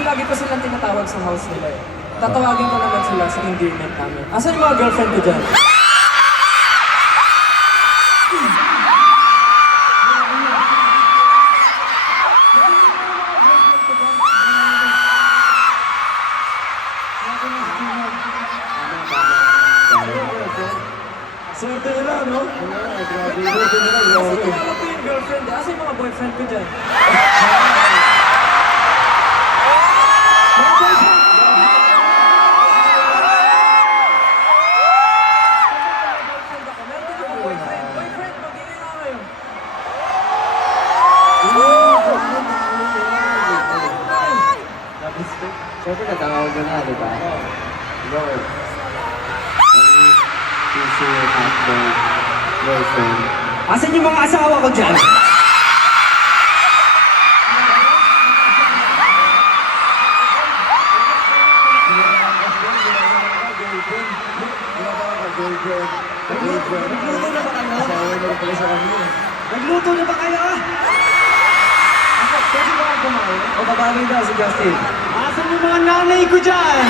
Kasi lagi ko silang tinatawag sa house nila eh. Tatawagin ko naman sila sa endearment namin. Asan yung mga girlfriend ko dyan? Swerte nila, no? Kasi tinawag ko yung girlfriend eh. Asan yung mga boyfriend ko dyan? Boyfriend, mag-ingay nga kayo. Siyempre natawag ka na, di ba? Go. Puso, hotdog, boyfriend. Asan yung mga asawa ko dyan? Nagluto na ba kayo? Pwede ba ako kumain? O babalik daw si Justin? Asan yung mga nanay ko dyan?